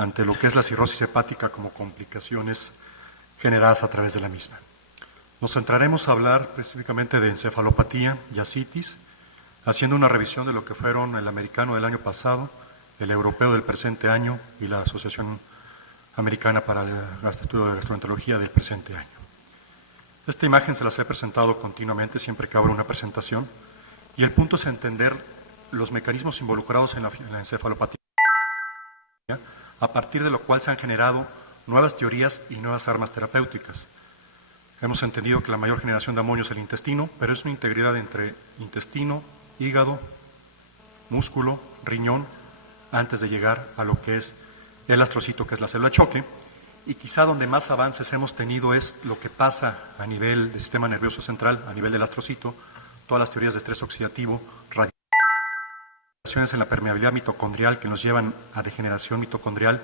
ante lo que es la cirrosis hepática como complicaciones generadas a través de la misma. Nos centraremos a hablar específicamente de encefalopatía y ascitis, haciendo una revisión de lo que fueron el americano del año pasado, el europeo del presente año y la Asociación Americana para el Estudio de Gastroenterología del presente año. Esta imagen se las he presentado continuamente siempre que abro una presentación y el punto es entender los mecanismos involucrados en la encefalopatía, a partir de lo cual se han generado nuevas teorías y nuevas armas terapéuticas. Hemos entendido que la mayor generación de amonio es el intestino, pero es una integridad entre intestino, hígado, músculo, riñón, antes de llegar a lo que es el astrocito, que es la célula choque, y quizá donde más avances hemos tenido es lo que pasa a nivel del sistema nervioso central, a nivel del astrocito, todas las teorías de estrés oxidativo, radiaciones en la permeabilidad mitocondrial que nos llevan a degeneración mitocondrial,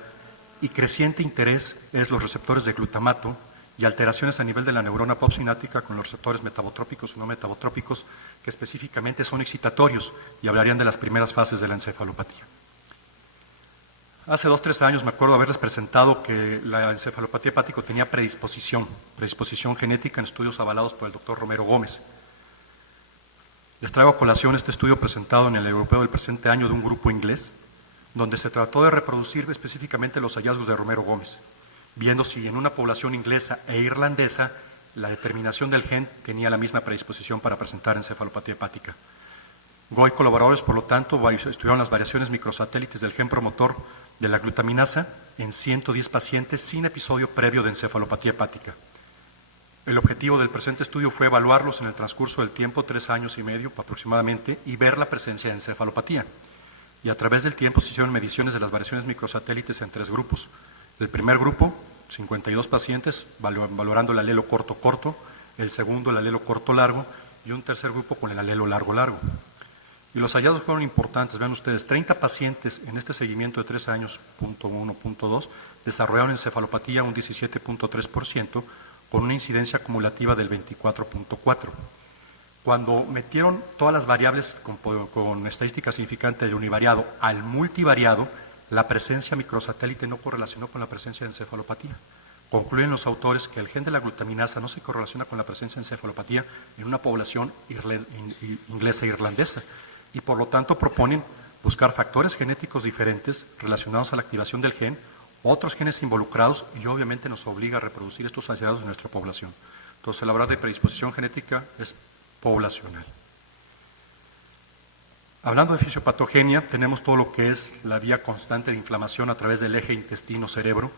y creciente interés es los receptores de glutamato y alteraciones a nivel de la neurona postsináptica con los receptores metabotrópicos o no metabotrópicos que específicamente son excitatorios y hablarían de las primeras fases de la encefalopatía. Hace 2 o 3 años me acuerdo haberles presentado que la encefalopatía hepática tenía predisposición genética en estudios avalados por el doctor Romero Gómez. Les traigo a colación este estudio presentado en el europeo del presente año de un grupo inglés, donde se trató de reproducir específicamente los hallazgos de Romero Gómez, viendo si en una población inglesa e irlandesa la determinación del gen tenía la misma predisposición para presentar encefalopatía hepática. Goy y colaboradores, por lo tanto, estudiaron las variaciones microsatélites del gen promotor de la glutaminasa en 110 pacientes sin episodio previo de encefalopatía hepática. El objetivo del presente estudio fue evaluarlos en el transcurso del tiempo, 3 años y medio aproximadamente, y ver la presencia de encefalopatía. Y a través del tiempo se hicieron mediciones de las variaciones microsatélites en 3 grupos. El primer grupo, 52 pacientes, valorando el alelo corto-corto, el segundo el alelo corto-largo y un tercer grupo con el alelo largo-largo. Y los hallazgos fueron importantes. Vean ustedes, 30 pacientes en este seguimiento de 3 años, punto 1, punto 2, desarrollaron encefalopatía un 17.3%, con una incidencia acumulativa del 24.4%. Cuando metieron todas las variables con estadística significante del univariado al multivariado, la presencia microsatélite no correlacionó con la presencia de encefalopatía. Concluyen los autores que el gen de la glutaminasa no se correlaciona con la presencia de encefalopatía en una población inglesa e irlandesa, y por lo tanto proponen buscar factores genéticos diferentes relacionados a la activación del gen, otros genes involucrados, y obviamente nos obliga a reproducir estos hallazgos en nuestra población. Entonces, el hablar de predisposición genética es poblacional. Hablando de fisiopatogenia, tenemos todo lo que es la vía constante de inflamación a través del eje intestino-cerebro,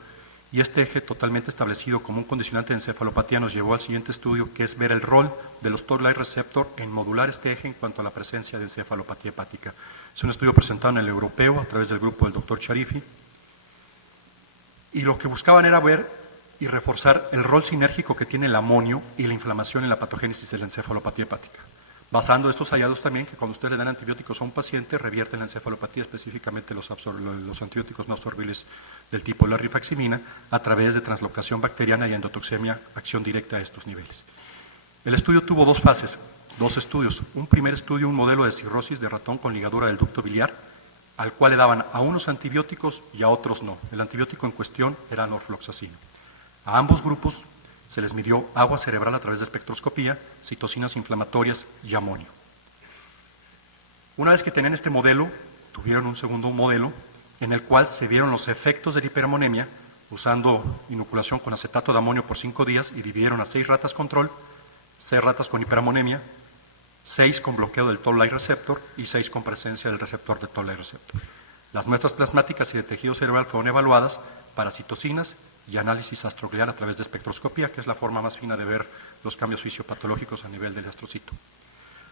y este eje totalmente establecido como un condicionante de encefalopatía nos llevó al siguiente estudio, que es ver el rol de los Toll-like receptor en modular este eje en cuanto a la presencia de encefalopatía hepática. Es un estudio presentado en el europeo a través del grupo del doctor Charifi, y lo que buscaban era ver y reforzar el rol sinérgico que tiene el amonio y la inflamación en la patogénesis de la encefalopatía hepática. Basando estos hallazgos también que cuando ustedes le dan antibióticos a un paciente revierten la encefalopatía, específicamente los antibióticos no absorbibles del tipo la rifaximina, a través de translocación bacteriana y endotoxemia, acción directa a estos niveles. El estudio tuvo 2 fases, 2 estudios. Un primer estudio, un modelo de cirrosis de ratón con ligadura del ducto biliar, al cual le daban a unos antibióticos y a otros no. El antibiótico en cuestión era norfloxacino. A ambos grupos se les midió agua cerebral a través de espectroscopía, citocinas inflamatorias y amonio. Una vez que tenían este modelo, tuvieron un segundo modelo en el cual se vieron los efectos de la hiperamonemia usando inoculación con acetato de amonio por 5 días y dividieron a 6 ratas control, 6 ratas con hiperamonemia, 6 con bloqueo del Toll-like receptor y 6 con presencia del receptor de Toll-like receptor. Las muestras plasmáticas y de tejido cerebral fueron evaluadas para citocinas y análisis astroglial a través de espectroscopía, que es la forma más fina de ver los cambios fisiopatológicos a nivel del astrocito.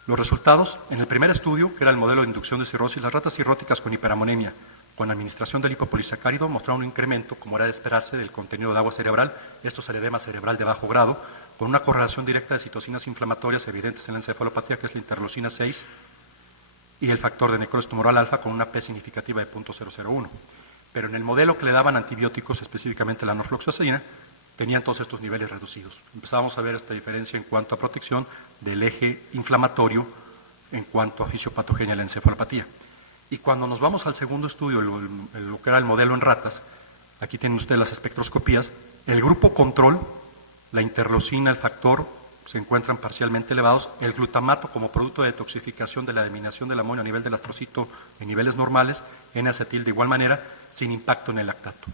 Los resultados, en el primer estudio, que era el modelo de inducción de cirrosis, las ratas cirróticas con hiperamonemia con administración del lipopolisacárido mostraron un incremento, como era de esperarse, del contenido de agua cerebral, esto es el edema cerebral de bajo grado, con una correlación directa de citocinas inflamatorias evidentes en la encefalopatía, que es la interleucina 6, y el factor de necrosis tumoral alfa con una P significativa de 0.001. Pero en el modelo que le daban antibióticos, específicamente la norfloxacina, tenían todos estos niveles reducidos. Empezábamos a ver esta diferencia en cuanto a protección del eje inflamatorio en cuanto a fisiopatogenia de la encefalopatía. Y cuando nos vamos al segundo estudio, lo que era el modelo en ratas, Aquí tienen ustedes las espectroscopías. El grupo control, la interleucina, el factor, se encuentran parcialmente elevados. El glutamato, como producto de detoxificación de la eliminación del amonio a nivel del astrocito en niveles normales, N-acetil de igual manera, sin impacto en el lactato.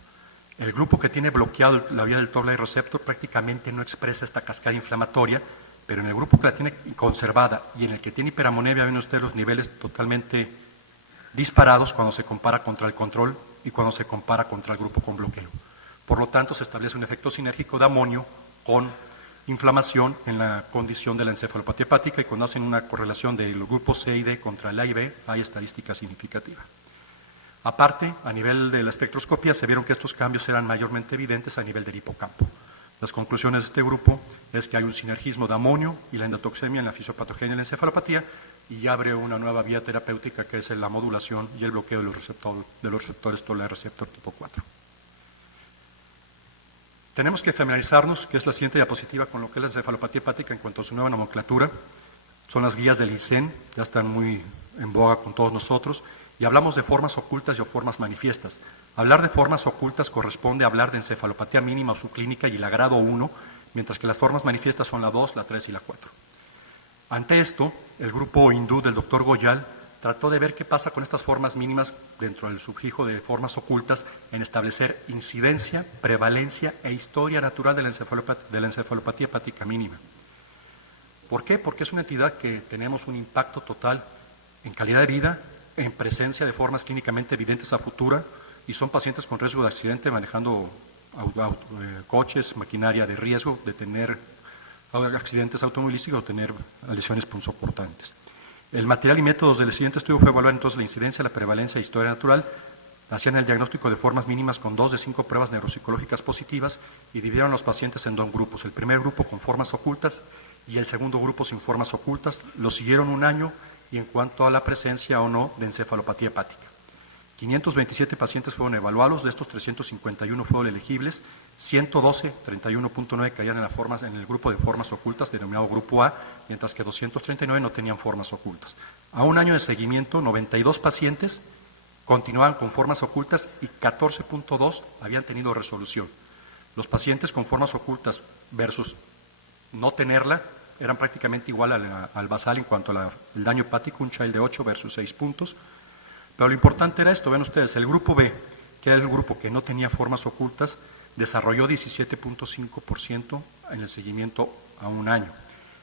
El grupo que tiene bloqueado la vía del Toll-like receptor prácticamente no expresa esta cascada inflamatoria, pero en el grupo que la tiene conservada y en el que tiene hiperamonemia, ven ustedes los niveles totalmente disparados cuando se compara contra el control y cuando se compara contra el grupo con bloqueo. Por lo tanto, se establece un efecto sinérgico de amonio con inflamación en la condición de la encefalopatía hepática, y cuando hacen una correlación de los grupos C y D contra el A y B, hay estadística significativa. Aparte, a nivel de la espectroscopía, se vieron que estos cambios eran mayormente evidentes a nivel del hipocampo. Las conclusiones de este grupo es que hay un sinergismo de amonio y la endotoxemia en la fisiopatogenia de la encefalopatía, y abre una nueva vía terapéutica que es la modulación y el bloqueo de los receptores Toll-like receptor tipo 4. Tenemos que familiarizarnos, que es la siguiente diapositiva, con lo que es la encefalopatía hepática en cuanto a su nueva nomenclatura. Son las guías del INSEN, ya están muy en boga con todos nosotros, y hablamos de formas ocultas y o formas manifiestas. Hablar de formas ocultas corresponde a hablar de encefalopatía mínima o subclínica y la grado 1, mientras que las formas manifiestas son la 2, la 3 y la 4. Ante esto, el grupo hindú del doctor Goyal trató de ver qué pasa con estas formas mínimas dentro del subfijo de formas ocultas en establecer incidencia, prevalencia e historia natural de la encefalopatía hepática mínima. ¿Por qué? Porque es una entidad que tenemos un impacto total en calidad de vida, en presencia de formas clínicamente evidentes a futuro, y son pacientes con riesgo de accidente manejando coches, maquinaria de riesgo, de tener accidentes automovilísticos o tener lesiones punzocortantes. El material y métodos del siguiente estudio fue evaluar entonces la incidencia, la prevalencia e historia natural. Hacían el diagnóstico de formas mínimas con 2 de 5 pruebas neuropsicológicas positivas y dividieron a los pacientes en 2 grupos. El primer grupo con formas ocultas y el segundo grupo sin formas ocultas. Los siguieron un año y en cuanto a la presencia o no de encefalopatía hepática. 527 pacientes fueron evaluados, de estos 351 fueron elegibles, 112, 31.9 caían en el grupo de formas ocultas, denominado grupo A, mientras que 239 no tenían formas ocultas. A un año de seguimiento, 92 pacientes continuaban con formas ocultas y 14.2 habían tenido resolución. Los pacientes con formas ocultas versus no tenerla eran prácticamente igual al basal en cuanto al daño hepático, un child de 8 versus 6 puntos. Pero lo importante era esto, ven ustedes, el grupo B, que era el grupo que no tenía formas ocultas, desarrolló 17.5% en el seguimiento a un año.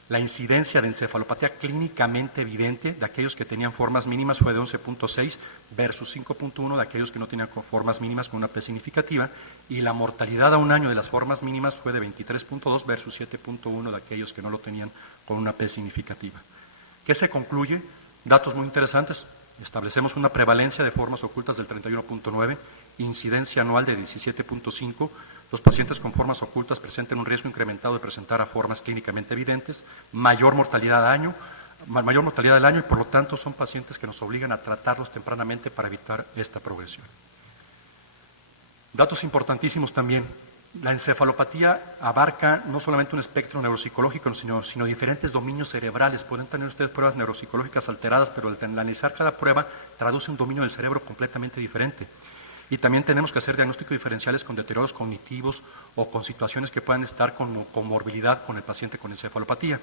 La incidencia de encefalopatía clínicamente evidente de aquellos que tenían formas mínimas fue de 11.6 versus 5.1 de aquellos que no tenían formas mínimas con una P significativa, y la mortalidad a un año de las formas mínimas fue de 23.2 versus 7.1 de aquellos que no lo tenían con una P significativa. ¿Qué se concluye? Datos muy interesantes. Establecemos una prevalencia de formas ocultas del 31.9, incidencia anual de 17.5. Los pacientes con formas ocultas presentan un riesgo incrementado de presentar a formas clínicamente evidentes, mayor mortalidad del año, y por lo tanto son pacientes que nos obligan a tratarlos tempranamente para evitar esta progresión. Datos importantísimos también. La encefalopatía abarca no solamente un espectro neuropsicológico, sino diferentes dominios cerebrales. Pueden tener ustedes pruebas neuropsicológicas alteradas, pero al analizar cada prueba traduce un dominio del cerebro completamente diferente. Y también tenemos que hacer diagnósticos diferenciales con deterioros cognitivos o con situaciones que puedan estar con comorbilidad con el paciente con encefalopatía.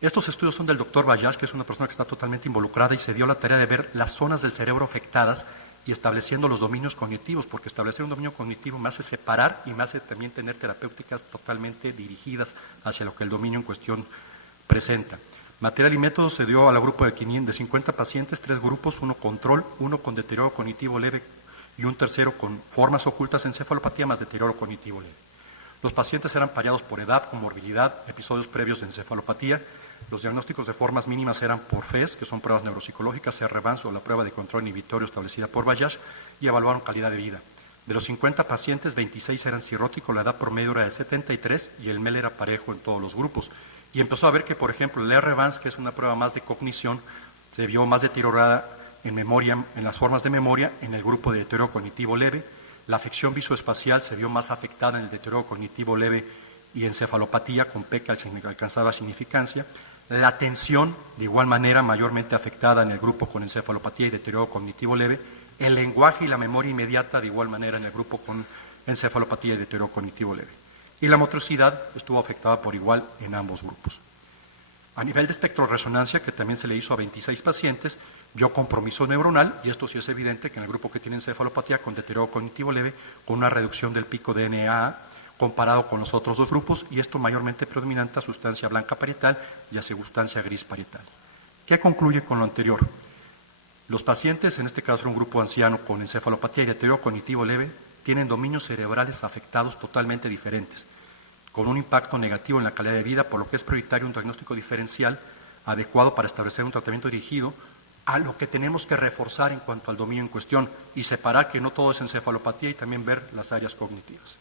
Estos estudios son del doctor Bajaj, que es una persona que está totalmente involucrada y se dio la tarea de ver las zonas del cerebro afectadas y estableciendo los dominios cognitivos, porque establecer un dominio cognitivo me hace separar y me hace también tener terapéuticas totalmente dirigidas hacia lo que el dominio en cuestión presenta. Material y métodos se dio a la grupo de 50 pacientes, 3 grupos, uno control, uno con deterioro cognitivo leve y un tercero con formas ocultas de encefalopatía más deterioro cognitivo leve. Los pacientes eran pareados por edad, comorbilidad, episodios previos de encefalopatía. Los diagnósticos de formas mínimas eran por FES, que son pruebas neuropsicológicas, CR-VANS o la prueba de control inhibitorio establecida por Bajaj, y evaluaron calidad de vida. De los 50 pacientes, 26 eran cirróticos, la edad promedio era de 73 y el MEL era parejo en todos los grupos. Y empezó a ver que, por ejemplo, el R-VANS, que es una prueba más de cognición, se vio más deteriorada en memoria, en las formas de memoria, en el grupo de deterioro cognitivo leve. La afección visoespacial se vio más afectada en el deterioro cognitivo leve y encefalopatía con P que alcanzaba significancia. La atención, de igual manera, mayormente afectada en el grupo con encefalopatía y deterioro cognitivo leve. El lenguaje y la memoria inmediata, de igual manera, en el grupo con encefalopatía y deterioro cognitivo leve. Y la motricidad estuvo afectada por igual en ambos grupos. A nivel de espectroresonancia, que también se le hizo a 26 pacientes, vio compromiso neuronal, y esto sí es evidente que en el grupo que tiene encefalopatía con deterioro cognitivo leve, con una reducción del pico de NAA comparado con los otros dos grupos, y esto mayormente predominante a sustancia blanca parietal y a sustancia gris parietal. ¿Qué concluye con lo anterior? Los pacientes, en este caso un grupo anciano con encefalopatía y deterioro cognitivo leve, tienen dominios cerebrales afectados totalmente diferentes, con un impacto negativo en la calidad de vida, por lo que es prioritario un diagnóstico diferencial adecuado para establecer un tratamiento dirigido a lo que tenemos que reforzar en cuanto al dominio en cuestión y separar que no todo es encefalopatía y también ver las áreas cognitivas.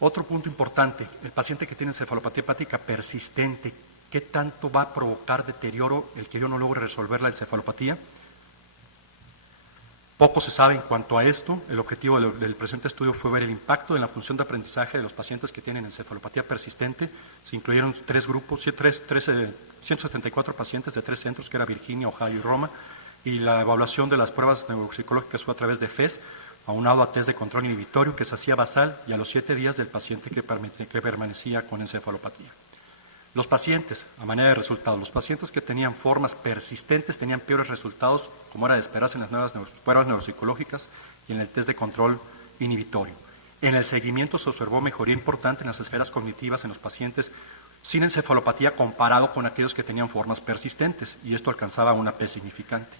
Otro punto importante, el paciente que tiene encefalopatía hepática persistente, ¿qué tanto va a provocar deterioro el que yo no logre resolver la encefalopatía? Poco se sabe en cuanto a esto. El objetivo del presente estudio fue ver el impacto en la función de aprendizaje de los pacientes que tienen encefalopatía persistente. Se incluyeron 3 grupos, 174 pacientes de 3 centros, que era Virginia, Ohio y Roma, y la evaluación de las pruebas neuropsicológicas fue a través de FES, aunado a test de control inhibitorio que se hacía basal y a los 7 días del paciente que permanecía con encefalopatía. Los pacientes, a manera de resultado, los pacientes que tenían formas persistentes tenían peores resultados, como era de esperarse en las nuevas pruebas neuropsicológicas y en el test de control inhibitorio. En el seguimiento se observó mejoría importante en las esferas cognitivas en los pacientes sin encefalopatía comparado con aquellos que tenían formas persistentes, y esto alcanzaba una P significante.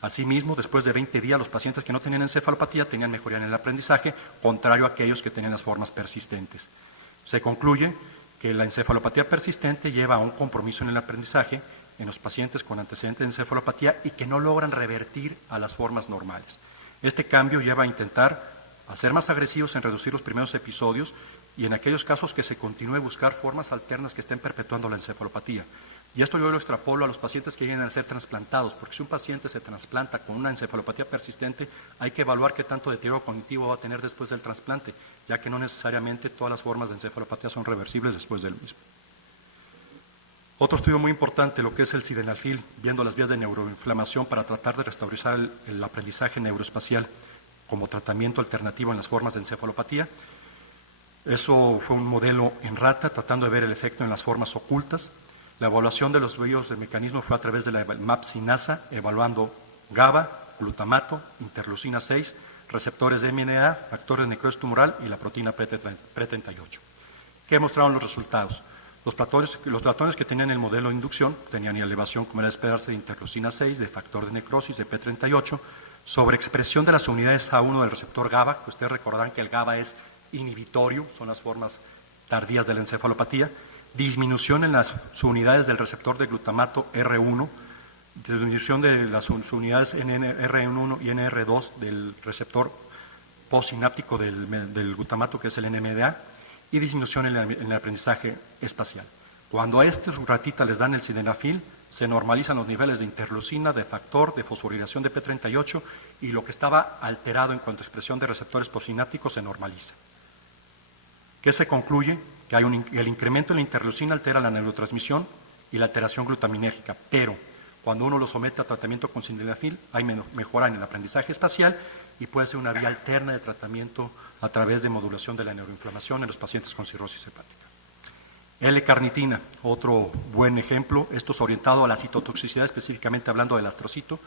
Asimismo, después de 20 días, los pacientes que no tenían encefalopatía tenían mejoría en el aprendizaje, contrario a aquellos que tenían las formas persistentes. Se concluye que la encefalopatía persistente lleva a un compromiso en el aprendizaje en los pacientes con antecedentes de encefalopatía y que no logran revertir a las formas normales. Este cambio lleva a intentar a ser más agresivos en reducir los primeros episodios y en aquellos casos que se continúe buscar formas alternas que estén perpetuando la encefalopatía. Y esto yo lo extrapolo a los pacientes que vienen a ser trasplantados, porque si un paciente se trasplanta con una encefalopatía persistente, hay que evaluar qué tanto deterioro cognitivo va a tener después del trasplante, ya que no necesariamente todas las formas de encefalopatía son reversibles después del mismo. Otro estudio muy importante, lo que es el sildenafil, viendo las vías de neuroinflamación para tratar de restaurar el aprendizaje neuroespacial como tratamiento alternativo en las formas de encefalopatía. Eso fue un modelo en rata, tratando de ver el efecto en las formas ocultas. La evaluación de los vellos del mecanismo fue a través de la MAP-Cinasa, evaluando GABA, glutamato, interleucina 6, receptores de MNA, factores de necrosis tumoral y la proteína pre38. ¿Qué mostraron los resultados? Los platones que tenían el modelo de inducción tenían elevación, como era de esperarse, de interleucina 6, de factor de necrosis, de P38, sobreexpresión de las unidades A1 del receptor GABA, que ustedes recordarán que el GABA es inhibitorio, son las formas tardías de la encefalopatía, disminución en las subunidades del receptor de glutamato R1, disminución de las subunidades NR1 y NR2 del receptor postsináptico del glutamato, que es el NMDA, y disminución en el aprendizaje espacial. Cuando a estos ratitas les dan el sildenafil, se normalizan los niveles de interleucina, de factor, de fosforilación de P38, y lo que estaba alterado en cuanto a expresión de receptores postsinápticos se normaliza. ¿Qué se concluye? Que el incremento en la interleucina altera la neurotransmisión y la alteración glutaminérgica, pero cuando uno lo somete a tratamiento con sildenafil hay mejora en el aprendizaje espacial y puede ser una vía alterna de tratamiento a través de modulación de la neuroinflamación en los pacientes con cirrosis hepática. L-carnitina, otro buen ejemplo, esto es orientado a la citotoxicidad, específicamente hablando del astrocito.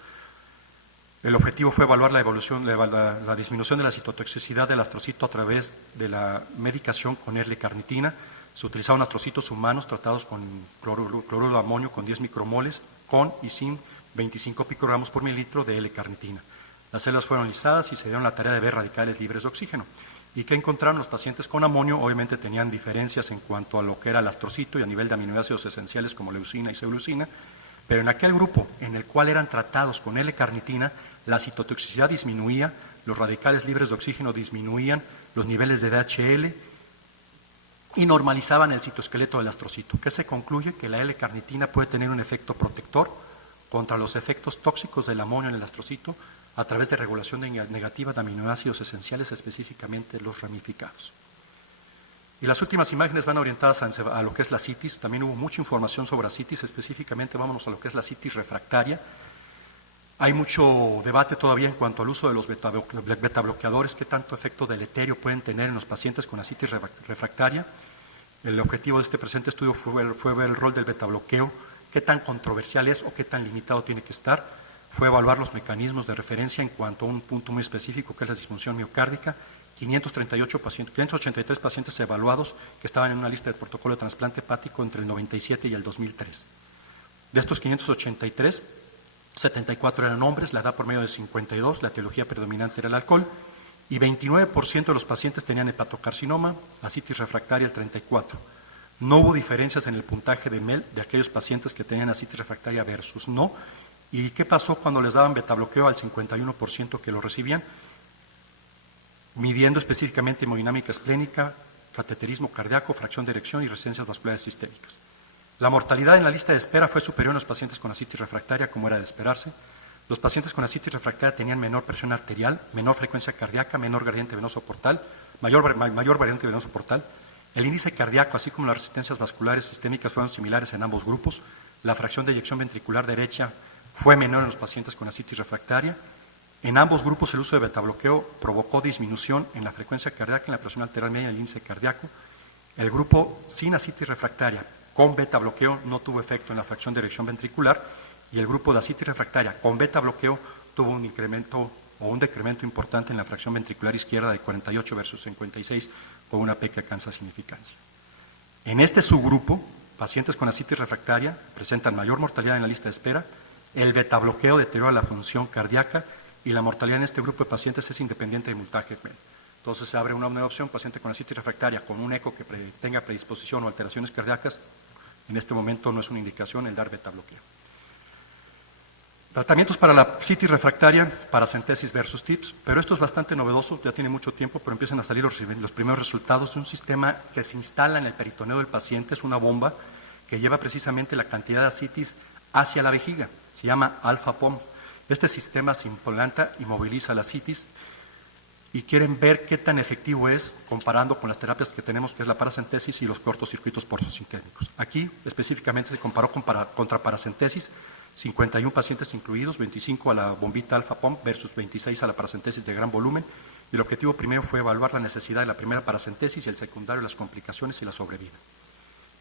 El objetivo fue evaluar la disminución de la citotoxicidad del astrocito a través de la medicación con L-carnitina. Se utilizaron astrocitos humanos tratados con cloruro de amonio con 10 micromoles, con y sin 25 picogramos por mililitro de L-carnitina. Las células fueron lisadas y se dieron la tarea de ver radicales libres de oxígeno. ¿Y qué encontraron? Los pacientes con amonio obviamente tenían diferencias en cuanto a lo que era el astrocito y a nivel de aminoácidos esenciales como leucina y celucina, pero en aquel grupo en el cual eran tratados con L-carnitina, la citotoxicidad disminuía, los radicales libres de oxígeno disminuían, los niveles de DHL y normalizaban el citoesqueleto del astrocito. ¿Qué se concluye? Que la L-carnitina puede tener un efecto protector contra los efectos tóxicos del amonio en el astrocito a través de regulación negativa de aminoácidos esenciales, específicamente los ramificados. Y las últimas imágenes van orientadas a lo que es la citis. También hubo mucha información sobre la citis, específicamente vámonos a lo que es la citis refractaria. Hay mucho debate todavía en cuanto al uso de los betabloqueadores, qué tanto efecto deleterio pueden tener en los pacientes con ascitis refractaria. El objetivo de este presente estudio fue ver el rol del betabloqueo, qué tan controversial es o qué tan limitado tiene que estar. Fue evaluar los mecanismos de referencia en cuanto a un punto muy específico, que es la disfunción miocárdica. 583 pacientes evaluados que estaban en una lista de protocolo de trasplante hepático entre el 97 y el 2003. De estos 583, 74 eran hombres, la edad promedio de 52, la etiología predominante era el alcohol, y 29% de los pacientes tenían hepatocarcinoma, ascitis refractaria el 34%. No hubo diferencias en el puntaje de MEL de aquellos pacientes que tenían ascitis refractaria versus no. ¿Y qué pasó cuando les daban betabloqueo al 51% que lo recibían? Midiendo específicamente hemodinámica esplénica, cateterismo cardíaco, fracción de erección y resistencias vasculares sistémicas. La mortalidad en la lista de espera fue superior en los pacientes con ascitis refractaria, como era de esperarse. Los pacientes con ascitis refractaria tenían menor presión arterial, menor frecuencia cardíaca, menor gradiente venoso portal, mayor variante venoso portal. El índice cardíaco, así como las resistencias vasculares sistémicas, fueron similares en ambos grupos. La fracción de eyección ventricular derecha fue menor en los pacientes con ascitis refractaria. En ambos grupos el uso de betabloqueo provocó disminución en la frecuencia cardíaca, en la presión arterial media y el índice cardíaco. El grupo sin ascitis refractaria con betabloqueo no tuvo efecto en la fracción de erección ventricular, y el grupo de ascitis refractaria con betabloqueo tuvo un incremento o un decremento importante en la fracción ventricular izquierda de 48 versus 56, con una P que alcanza significancia. En este subgrupo, pacientes con ascitis refractaria presentan mayor mortalidad en la lista de espera, el betabloqueo deteriora la función cardíaca y la mortalidad en este grupo de pacientes es independiente de puntaje MEL. Entonces se abre una nueva opción, paciente con ascitis refractaria con un eco que tenga predisposición o alteraciones cardíacas. En este momento no es una indicación el dar betabloqueo. Tratamientos para la ascitis refractaria, paracentesis versus TIPS, pero esto es bastante novedoso, ya tiene mucho tiempo, pero empiezan a salir los primeros resultados de un sistema que se instala en el peritoneo del paciente, es una bomba que lleva precisamente la cantidad de ascitis hacia la vejiga, se llama alfa-POM. Este sistema se implanta y moviliza la ascitis, y quieren ver qué tan efectivo es comparando con las terapias que tenemos, que es la paracentesis y los cortocircuitos porcosistémicos. Aquí específicamente se comparó contra paracentesis, 51 pacientes incluidos, 25 a la bombita alfa-POM versus 26 a la paracentesis de gran volumen, y el objetivo primero fue evaluar la necesidad de la primera paracentesis y el secundario las complicaciones y la sobrevida.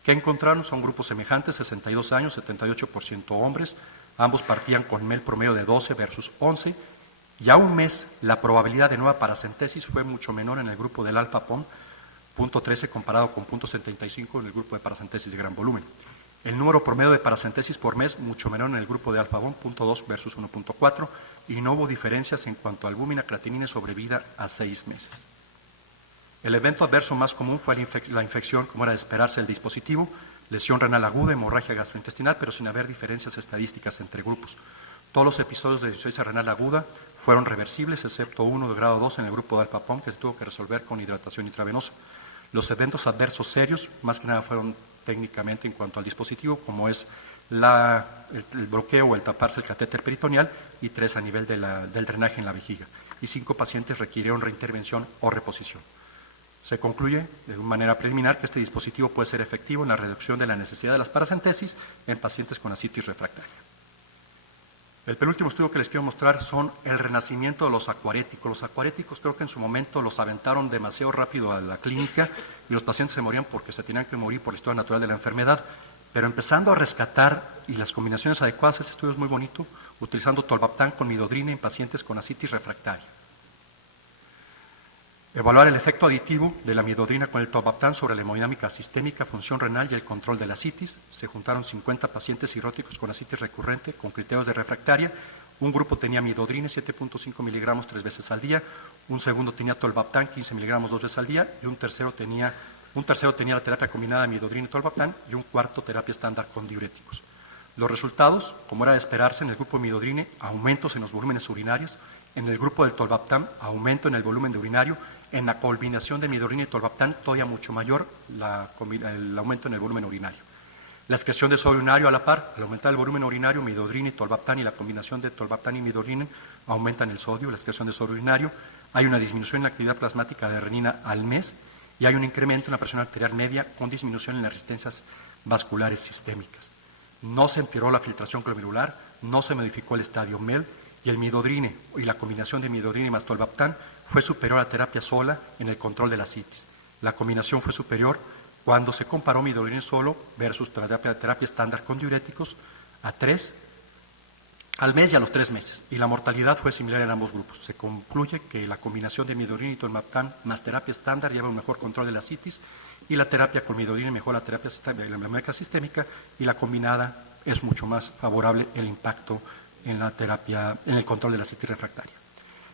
¿Qué encontraron? Son grupos semejantes, 62 años, 78% hombres, ambos partían con MEL promedio de 12 versus 11, y a un mes la probabilidad de nueva paracentesis fue mucho menor en el grupo del alfa-POM, 0.13 comparado con 0.75 en el grupo de paracentesis de gran volumen. El número promedio de paracentesis por mes mucho menor en el grupo de alfa-POM, 0.2 versus 1.4, y no hubo diferencias en cuanto a albúmina, creatinina y sobrevida a 6 meses. El evento adverso más común fue la infección, como era de esperarse, del dispositivo, lesión renal aguda, hemorragia gastrointestinal, pero sin haber diferencias estadísticas entre grupos. Todos los episodios de insuficiencia renal aguda fueron reversibles, excepto uno de grado 2 en el grupo de alfa-POM que se tuvo que resolver con hidratación intravenosa. Los eventos adversos serios, más que nada, fueron técnicamente en cuanto al dispositivo, como es el bloqueo o el taparse el catéter peritoneal, y 3 a nivel del drenaje en la vejiga. Y 5 pacientes requirieron reintervención o reposición. Se concluye de manera preliminar que este dispositivo puede ser efectivo en la reducción de la necesidad de las paracentesis en pacientes con ascitis refractaria. El penúltimo estudio que les quiero mostrar son el renacimiento de los acuaréticos. Los acuaréticos creo que en su momento los aventaron demasiado rápido a la clínica y los pacientes se morían porque se tenían que morir por la historia natural de la enfermedad. Pero empezando a rescatar y las combinaciones adecuadas, este estudio es muy bonito, utilizando tolvaptan con midodrina en pacientes con ascitis refractaria. Evaluar el efecto aditivo de la midodrina con el tolvaptan sobre la hemodinámica sistémica, función renal y el control de la ascitis. Se juntaron 50 pacientes cirróticos con ascitis recurrente con criterios de refractaria. Un grupo tenía midodrina 7.5 miligramos 3 veces al día, un segundo tenía tolvaptan 15 miligramos 2 veces al día, y un tercero tenía la terapia combinada de midodrina y tolvaptan, y un cuarto terapia estándar con diuréticos. Los resultados, como era de esperarse, en el grupo de midodrina, aumentos en los volúmenes urinarios, en el grupo del tolvaptan, aumento en el volumen de urinario. En la combinación de midodrina y tolvaptan, todavía mucho mayor el aumento en el volumen urinario. La excreción de sodio urinario a la par, al aumentar el volumen urinario, midodrina y tolvaptan y la combinación de tolvaptan y midodrina aumentan el sodio, la excreción de sodio urinario. Hay una disminución en la actividad plasmática de renina al mes y hay un incremento en la presión arterial media con disminución en las resistencias vasculares sistémicas. No se empeoró la filtración glomerular, no se modificó el estadio MEL y el midodrine y la combinación de midodrine más tolvaptán fue superior a la terapia sola en el control de la citis. La combinación fue superior cuando se comparó midodrine solo versus terapia estándar con diuréticos al mes y a los 3 meses, y la mortalidad fue similar en ambos grupos. Se concluye que la combinación de midodrine y tolvaptán más terapia estándar lleva un mejor control de la citis, y la terapia con midodrine mejora la terapia la sistémica, y la combinada es mucho más favorable el impacto en la terapia, en el control de la citis refractaria.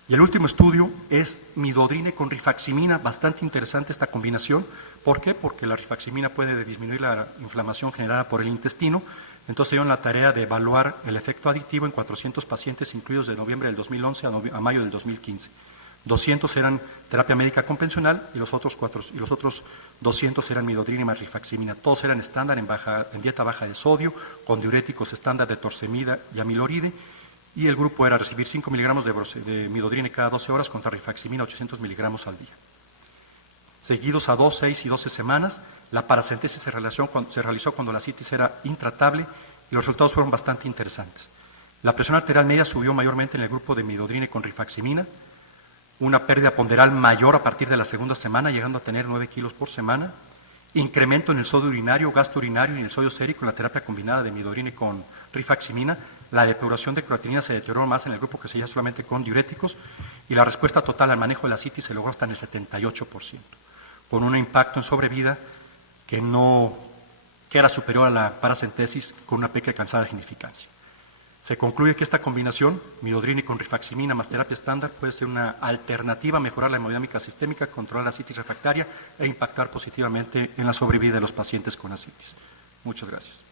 Y el último estudio es midodrine con rifaximina, bastante interesante esta combinación. ¿Por qué? Porque la rifaximina puede disminuir la inflamación generada por el intestino. Entonces dieron la tarea de evaluar el efecto aditivo en 400 pacientes incluidos de noviembre del 2011 a mayo del 2015. 200 eran terapia médica convencional y los otros 200 eran midodrine más rifaximina. Todos eran estándar en dieta baja de sodio, con diuréticos estándar de torsemida y amiloride, y el grupo era recibir 5 miligramos de midodrine cada 12 horas contra rifaximina 800 miligramos al día. Seguidos a 2, 6 y 12 semanas, la paracentesis se realizó cuando la citis era intratable y los resultados fueron bastante interesantes. La presión arterial media subió mayormente en el grupo de midodrine con rifaximina, una pérdida ponderal mayor a partir de la segunda semana, llegando a tener 9 kilos por semana, incremento en el sodio urinario, gasto urinario y el sodio sérico en la terapia combinada de midodrine con rifaximina. La depuración de creatinina se deterioró más en el grupo que seguía solamente con diuréticos, y la respuesta total al manejo de la citis se logró hasta en el 78%, con un impacto en sobrevida que era superior a la paracentesis, con una pequeña alcanzada de significancia. Se concluye que esta combinación, midodrine con rifaximina más terapia estándar, puede ser una alternativa a mejorar la hemodinámica sistémica, controlar la citis refractaria e impactar positivamente en la sobrevida de los pacientes con ascitis. Muchas gracias.